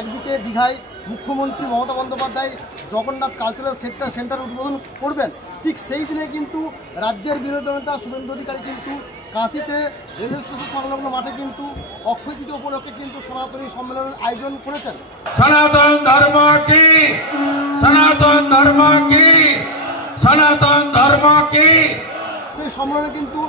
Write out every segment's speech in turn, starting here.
একদিকে দীঘায় মুখ্যমন্ত্রী মমতা বন্দ্যোপাধ্যায় জগন্নাথ কালচারাল সেন্টার উদ্বোধন করবেন, ঠিক সেই দিনে কিন্তু রাজ্যের বিরোধী দলনেতা শুভেন্দু অধিকারী কিন্তু কাঁথিতে রেলওয়ে স্টেশন সংলগ্ন মাঠে কিন্তু অক্ষয় তৃতীয়া উপলক্ষে কিন্তু সনাতনী সম্মেলনের আয়োজন করেছেন। সনাতন ধর্ম কি, সনাতন ধর্ম কি, সনাতন ধর্ম কি। সেই সম্মেলনে কিন্তু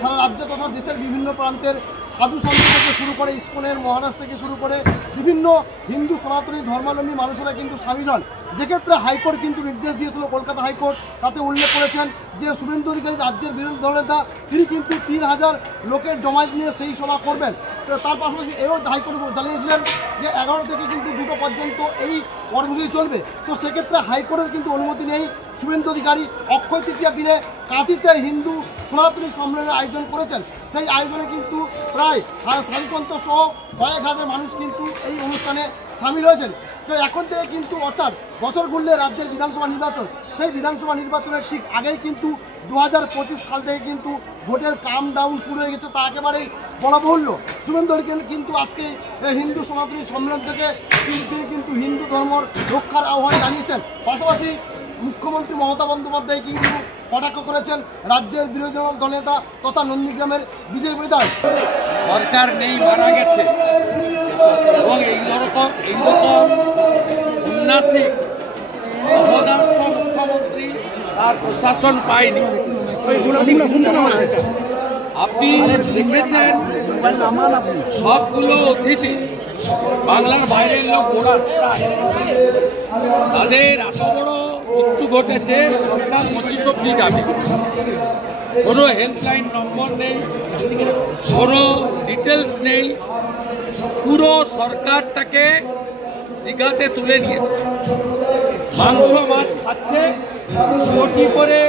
সারা রাজ্য তথা দেশের বিভিন্ন প্রান্তের সাধু সন্ত থেকে শুরু করে ইস্কনের মহারাজ থেকে শুরু করে বিভিন্ন হিন্দু সনাতনী ধর্মাবলম্বী মানুষেরা কিন্তু সামিল হন। যেক্ষেত্রে হাইকোর্ট কিন্তু নির্দেশ দিয়েছিল, কলকাতা হাইকোর্ট তাতে উল্লেখ করেছেন যে শুভেন্দু অধিকারী রাজ্যের বিরোধী দলনেতা, তিনি কিন্তু 3000 লোকের জমায়েত নিয়ে সেই সভা করবেন। তার পাশাপাশি এও হাইকোর্ট জানিয়েছিলেন যে 11 থেকে কিন্তু 2টো পর্যন্ত এই কর্মসূচি চলবে। তো সেক্ষেত্রে হাইকোর্টের কিন্তু অনুমতি নেই। শুভেন্দু অধিকারী অক্ষয় তৃতীয়ার দিনে কাঁথিতে হিন্দু সনাতনী সম্মেলনের আয়োজন করেছেন। সেই আয়োজনে কিন্তু প্রায় সাধুসন্ত সহ কয়েক হাজার মানুষ কিন্তু এই অনুষ্ঠানে সামিল হয়েছেন। তো এখন থেকে কিন্তু অর্থাৎ বছর ঘুরলে রাজ্যের বিধানসভা নির্বাচন, সেই বিধানসভা নির্বাচনের ঠিক আগেই কিন্তু 2025 সাল থেকে কিন্তু ভোটের কাম ডাউন শুরু হয়ে গেছে, তা একেবারেই বলা বাহুল্য। শুভেন্দু অধিকারী কিন্তু আজকে হিন্দু সনাতনী সম্মেলন থেকে তিনি কিন্তু হিন্দু ধর্ম রক্ষার আহ্বান জানিয়েছেন। পাশাপাশি মুখ্যমন্ত্রী মমতা বন্দ্যোপাধ্যায় কিন্তু কটাক্ষ করেছেন রাজ্যের বিরোধী দলনেতা তথা নন্দীগ্রামের বিজয় বিধায়ক। সরকার নেই, মারা গেছে, এবং এইরকম উন্নাসিক অবদার্থ মুখ্যমন্ত্রী আর প্রশাসন পায়নি। আপনি দেখেছেন সবগুলো অতিথি বাংলার বাইরের লোক তাদের এত বড় মৃত্যু ঘটেছে, সরকার 25 অব্দি যাবে, কোনো হেল্পলাইন নম্বর নেই, কোনো ডিটেলস নেই। পুরো সরকারটাকে দীঘাতে তুলে নিয়েছে, মাংস মাছ খাচ্ছে, কোটি করে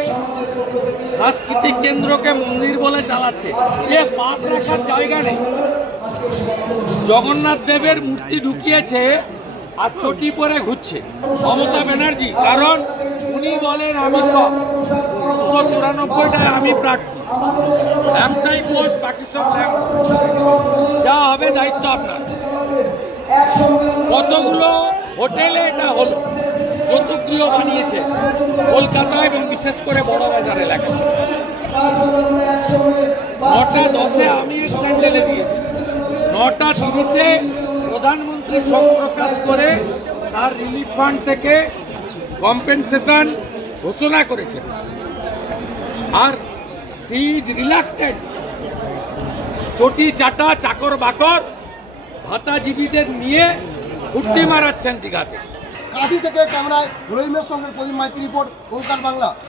সাংস্কৃতিক কেন্দ্রকে মন্দির বলে চালাচ্ছে। এ পাপ রাখার জায়গা নেই। জগন্নাথ দেবের মূর্তি ঢুকিয়েছে আর চটি পরে ঘুরছে মমতা ব্যানার্জি, কারণ উনি বলেন আমি সব 294টায় আমি প্রার্থী, একটাই পোস্ট, বাকি সব যা হবে দায়িত্ব আপনার। কতগুলো হোটেলে এটা হলো, যৌতুকগৃহ বানিয়েছে কলকাতায় এবং বিশেষ করে বড় বাজার এলাকায়। 9টা 10-এ আমি স্যান্ডেলে দিয়েছি, 9টা 30-এ প্রধানমন্ত্রী শোক প্রকাশ করে তার রিলিফ ফান্ড থেকে কম্পেনসেশন ঘোষণা করেছেন। আর সি ইজ রিলাক্টেন্ট, চটি চাটা চাকর বাকর ভাতাজীবীদের নিয়ে উঠতে মারাচ্ছেন দীঘাতে। কাঁথি থেকে ক্যামেরায় রহিমের সঙ্গে প্রদীপ মাইতি রিপোর্ট, কলকাতা বাংলা।